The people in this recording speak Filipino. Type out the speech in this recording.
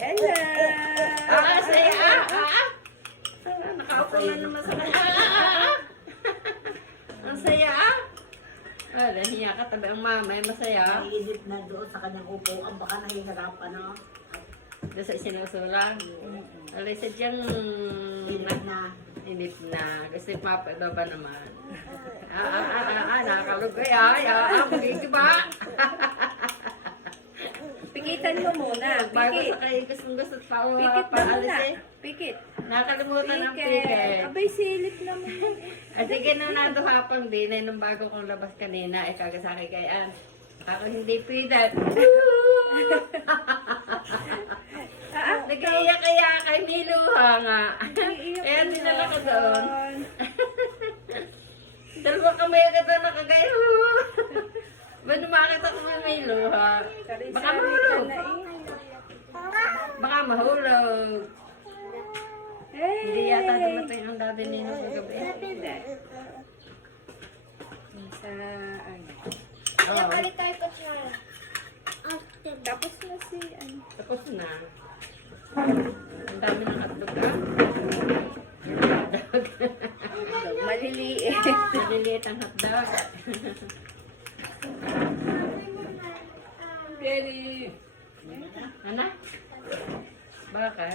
Hello! Saya! Nakaupo na naman sa kanya. Ang saya! Nahiya ka tabi ang mama, masaya. Naiinip na doon sa kanyang upuan, baka nahihirapan, no? Doon sa sinusulang. Alay, sadyang Inip na. inip na. Kasi mapadaba naman. Nakakalog ko. Magiging ba? Pikitan mo muna. Bago Pikit. sa kayo gusto Pikit mo paalis muna. eh. Pikit. Nakalimutan ng Pikit. piket. Abay, silip naman. At sige na naduhapang din ay nung bago kong labas kanina ay kagasaki kay Ann. Ako hindi pidat. Nag-iiyak kaya kay Miluha nga. Kaya dinala ko doon. Dalawa kami agad na nakagaya. Ba numakit ako may Miluha. Baka mahulog. Baka mahulog. Hindi yata dumating ang dati nino sa gabi. Sa ano. Oo. Tapos na si ano. Tapos na. Ang dami ng hotdog ah. Maliliit. Maliliit ang hotdog. Very. Ano? Bakit?